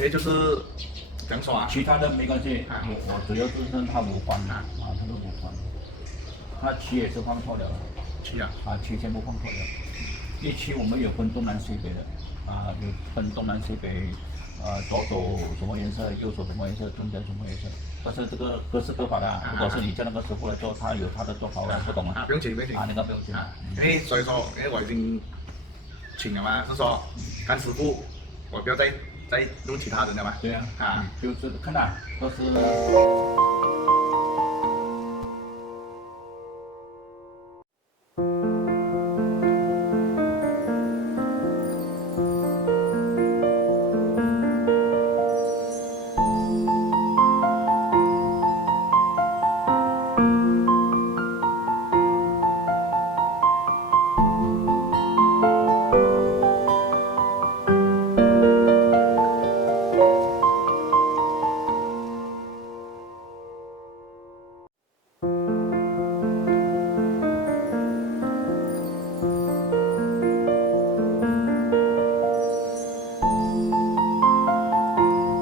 也就是这样说啊。其他的没关系，我主要就是它无关啊，它是无关。它漆也是放错了，漆啊，漆全部放错了。一漆我们有分东南西北的，有分东南西北，左手什么颜色，右手什么颜色，中间什么颜色。但是这个各式各法的，如果是你叫那个师傅来做，他有他的做法，我不懂啊。不用紧，不用紧。那个不用紧。因为所以说，因为我已经请了嘛，是说干师傅，我不要再用其他人了嘛。对啊，就是看到都是。